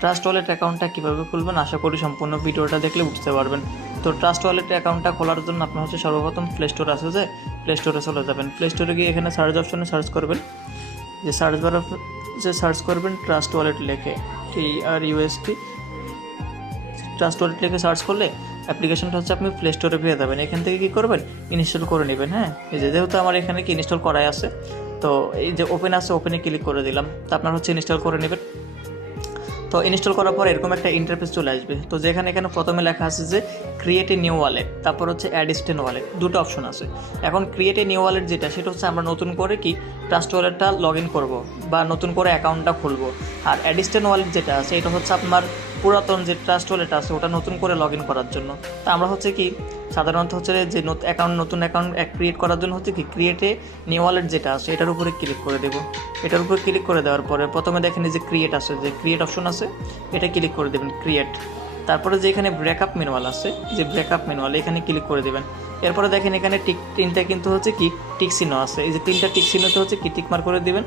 Trust wallet অ্যাকাউন্টটা কীভাবে খুলবেন আশা করি সম্পূর্ণ ভিডিওটা দেখলে বুঝতে পারবেন। তো ট্রাস্ট ওয়ালেট অ্যাকাউন্টটা খোলার জন্য আপনার হচ্ছে সর্বপ্রথম প্লে স্টোর আছে, যে প্লে স্টোরে চলে যাবেন। প্লে স্টোরে গিয়ে এখানে সার্চ অপশনে সার্চ করবেন, যে সার্চ বার যে সার্চ করবেন ট্রাস্ট ওয়ালেট লেখে, TRUST ট্রাস্ট ওয়ালেট লিখে সার্চ করলে অ্যাপ্লিকেশনটা হচ্ছে আপনি প্লে স্টোরে পেয়ে যাবেন। এখান থেকে কী করবেন, ইনস্টল করে নেবেন। হ্যাঁ, এই যেহেতু আমার এখানে কি ইনস্টল করাই আছে, তো এই যে ওপেন আছে ওপেনে ক্লিক করে দিলাম। তো আপনার হচ্ছে ইনস্টল করে নেবেন। তো ইনস্টল করার পর এরকম একটা ইন্টারফেস চলে আসবে। তো যেখানে এখানে প্রথমে লেখা আছে যে ক্রিয়েট এ নিউ ওয়ালেট, তারপর হচ্ছে অ্যাড স্টেন ওয়ালেট, দুটো অপশন আছে। এখন ক্রিয়েট এ নিউ ওয়ালেট যেটা, সেটা হচ্ছে আমরা নতুন করে কি ট্রাস্ট ওয়ালেটটা লগ ইন করবো বা নতুন করে অ্যাকাউন্টটা খুলবো। আর অ্যাড স্টেন ওয়ালেট যেটা আছে, এটা হচ্ছে আপনার পুরাতন যে ট্রাস্ট ওয়ালেট আছে ওটা নতুন করে লগ ইন করার জন্য। তো আমরা হচ্ছে কি সাধারণত হচ্ছে যে নতুন অ্যাকাউন্ট ক্রিয়েট করার জন্য হচ্ছে কি ক্রিয়েটে নিউ ওয়ালেট যেটা আছে এটার উপরে ক্লিক করে দেবো। এটার উপরে ক্লিক করে দেওয়ার পরে প্রথমে দেখেন যে ক্রিয়েট আছে, যে ক্রিয়েট অপশন আছে, এটা ক্লিক করে দেবেন ক্রিয়েট। তারপরে যে এখানে ব্রেকআপ ম্যানুয়াল আছে, যে ব্রেকআপ ম্যানুয়াল এখানে ক্লিক করে দেবেন। এরপরে দেখেন এখানে তিনটা কিন্তু হচ্ছে কি টিক চিহ্ন আছে, এই যে তিনটা টিক চিহ্নতে হচ্ছে কি টিকমার্ক করে দেবেন।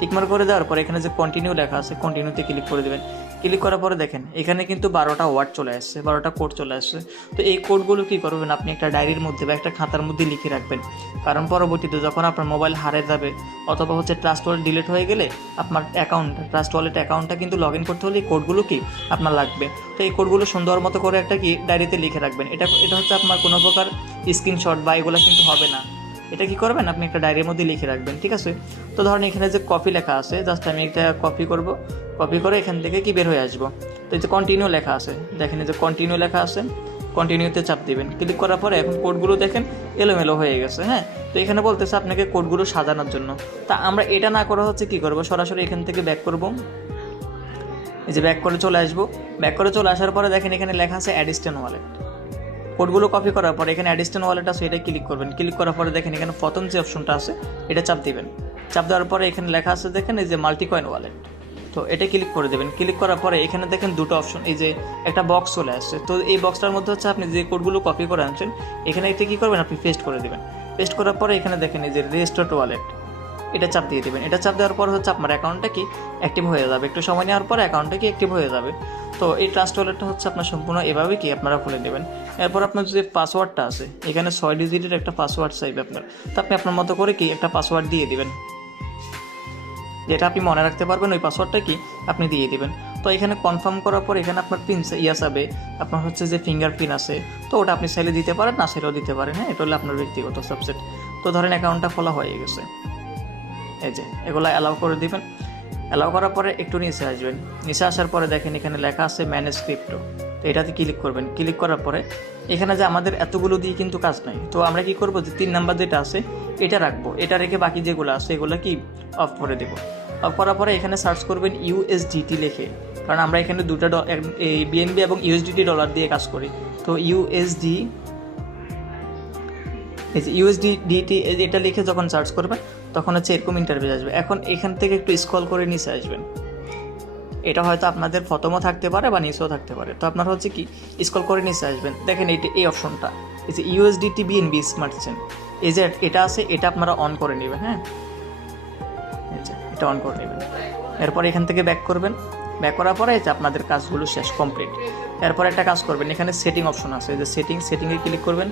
টিকমার্ক করে দেওয়ার পরে এখানে যে কন্টিনিউ লেখা আছে, কন্টিনিউতে ক্লিক করে দেবেন। ক্লিক করার পরে দেখেন এখানে কিন্তু 12টা ওয়ার্ড চলে আসছে, 12টা কোড চলে আসছে। তো এই কোডগুলো কী করবেন, আপনি একটা ডায়েরির মধ্যে বা একটা খাতার মধ্যে লিখে রাখবেন। কারণ পরবর্তীতে যখন আপনার মোবাইল হারিয়ে যাবে অথবা হচ্ছে ট্রাস্ট ওয়ালেট ডিলিট হয়ে গেলে আপনার ট্রাস্ট ওয়ালেট অ্যাকাউন্টটা কিন্তু লগ ইন করতে হলে এই কোডগুলো কি আপনার লাগবে। তো এই কোডগুলো সুন্দর মতো করে একটা কি ডায়েরিতে লিখে রাখবেন। এটা হচ্ছে আপনার কোনো প্রকার স্ক্রিনশট বা এগুলো কিন্তু হবে না। এটা কি করবেন, আপনি একটা ডায়েরির মধ্যে লিখে রাখবেন, ঠিক আছে। তো ধরেন এখানে যে কপি লেখা আছে, জাস্ট আমি একটা কপি করব, কপি করে এখান থেকে কি বের হয়ে আসবো। তো এই যে কন্টিনিউ লেখা আছে, দেখেন এই যে কন্টিনিউ লেখা আছে, কন্টিনিউতে চাপ দিবেন। ক্লিক করার পরে এখন কোডগুলো দেখেন এলোমেলো হয়ে গেছে। হ্যাঁ, তো এখানে বলতেছে আপনাকে কোডগুলো সাজানোর জন্য। তা আমরা এটা না করা হচ্ছে কি করব, সরাসরি এখান থেকে ব্যাক করব। এই যে ব্যাক করে চলে আসবো। ব্যাক করে চলে আসার পরে দেখেন এখানে লেখা আছে অ্যাড স্টেন ওয়ালেট। কোডগুলো কপি করার পরে এখানে অ্যাড স্টেন ওয়ালেট আছে, এটা ক্লিক করবেন। ক্লিক করার পরে দেখেন এখানে প্রথম যে অপশনটা আছে এটা চাপ দিবেন। চাপ দেওয়ার পরে এখানে লেখা আছে দেখেন এই যে মাল্টি কয়েন ওয়ালেট, তো এটা ক্লিক করে দেবেন। ক্লিক করার পরে এখানে দেখেন দুটো অপশন, এই যে একটা বক্স চলে আসছে। তো এই বক্সটার মধ্যে হচ্ছে আপনি যে কোডগুলো কপি করে আনছেন এখানে এটা কী করবেন, আপনি পেস্ট করে দেবেন। পেস্ট করার পরে এখানে দেখেন এই যে রেজিস্টার ওয়ালেট, এটা চাপ দিয়ে দেবেন। এটা চাপ দেওয়ার পর হচ্ছে আপনার অ্যাকাউন্টটা কি অ্যাক্টিভ হয়ে যাবে। একটু সময় নেওয়ার পর অ্যাকাউন্টটা কি অ্যাক্টিভ হয়ে যাবে। তো এই ট্রাস্ট ওয়ালেটটা হচ্ছে আপনার সম্পূর্ণ এভাবে কি আপনারা খুলে নেবেন। এরপর আপনার যে পাসওয়ার্ডটা আছে, এখানে 6 ডিজিটের একটা পাসওয়ার্ড চাইবে আপনার। তো আপনি আপনার মতো করে কি একটা পাসওয়ার্ড দিয়ে দিবেন, যেটা আপনি মনে রাখতে পারবেন, ওই পাসওয়ার্ডটা কি আপনি দিয়ে দিবেন। তো এখানে কনফার্ম করার পর এখানে আপনার পিন যাবে, আপনার হচ্ছে যে ফিঙ্গার প্রিন্ট আছে, তো ওটা আপনি চাইলে দিতে পারেন, না চাইলেও দিতে পারেন। হ্যাঁ, এটা হলো আপনার ব্যক্তিগত সাবসেট। তো ধরেন অ্যাকাউন্টটা খোলা হয়ে গেছে, এই যে এগুলো অ্যালাউ করে দিবেন। অ্যালাউ করার পরে একটু নিচে আসবেন। নিচে আসার পরে দেখেন এখানে লেখা আছে ম্যানেজ ক্রিপ্টো, তো এটাতে ক্লিক করবেন। ক্লিক করার পরে এখানে যে আমাদের এতগুলো দিয়ে কিন্তু কাজ নাই, তো আমরা কি করব, যে 3 নাম্বার যেটা আছে এটা রাখবো, এটা রেখে বাকি যেগুলো আছে এগুলো কি অফ করে দেবো। অফ করার পরে এখানে সার্চ করবেন USDT লিখে, কারণ আমরা এখানে দুটো BNB এবং USDT ডলার দিয়ে কাজ করি। তো USDT এটা লিখে যখন সার্চ করবেন তখন হচ্ছে এরকম ইন্টারভিউ আসবে। এখন এখান থেকে একটু স্ক্রল করে নিচে আসবেন। এটা হয়তো আপনাদের প্রথমও থাকতে পারে বা নিচেও থাকতে পারে। তো আপনার হচ্ছে কি স্ক্রল করে নিচে আসবেন, দেখেন এই অপশনটা, এই যে USDT BNB স্মার্ট চেন, এই যে এটা আছে, এটা আপনারা অন করে নেবেন। হ্যাঁ, এই যে এটা অন করে নেবেন। এরপর এখান থেকে ব্যাক করবেন। ব্যাক করার পরে এই যে আপনাদের কাজগুলো শেষ কমপ্লিট। এরপর একটা কাজ করবেন, এখানে সেটিং অপশন আছে, এই যে সেটিংয়ে ক্লিক করবেন।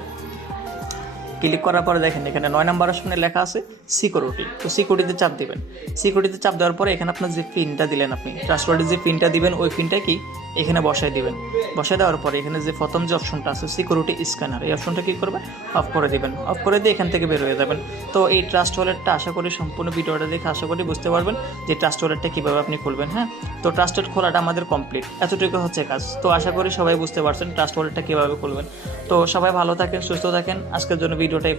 ক্লিক করার পরে দেখেন এখানে 9 নাম্বার অপশনে লেখা আছে সিকিউরিটি, তো সিকিউরিটিতে চাপ দিবেন। সিকিউরিটিতে চাপ দেওয়ার পরে এখানে আপনার যে পিনটা দিলেন, আপনি ট্রাস্ট ওয়ালেটে যে পিনটা দিবেন ওই পিনটা কি এখানে বসায় দিবেন। বসায় দেওয়ার পরে এখানে যে প্রথম যে অপশনটা আছে সিকিউরিটি স্ক্যানার, এই অপশনটা কী করবেন, অফ করে দিবেন। অফ করে দিয়ে এখান থেকে বের হয়ে যাবেন। তো এই ট্রাস্ট ওয়ালেটটা আশা করি সম্পূর্ণ ভিডিওটা দেখে আশা করি বুঝতে পারবেন যে ট্রাস্ট ওয়ালেটটা কীভাবে আপনি খুলবেন। হ্যাঁ, তো ট্রাস্ট ওয়ালেট খোলাটা আমাদের কমপ্লিট, এতটুকু হচ্ছে কাজ। তো আশা করি সবাই বুঝতে পারছেন ট্রাস্ট ওয়ালেটটা কীভাবে খুলবেন। তো সবাই ভালো থাকেন, সুস্থ থাকেন। আজকের জন্য ভিডিওটাই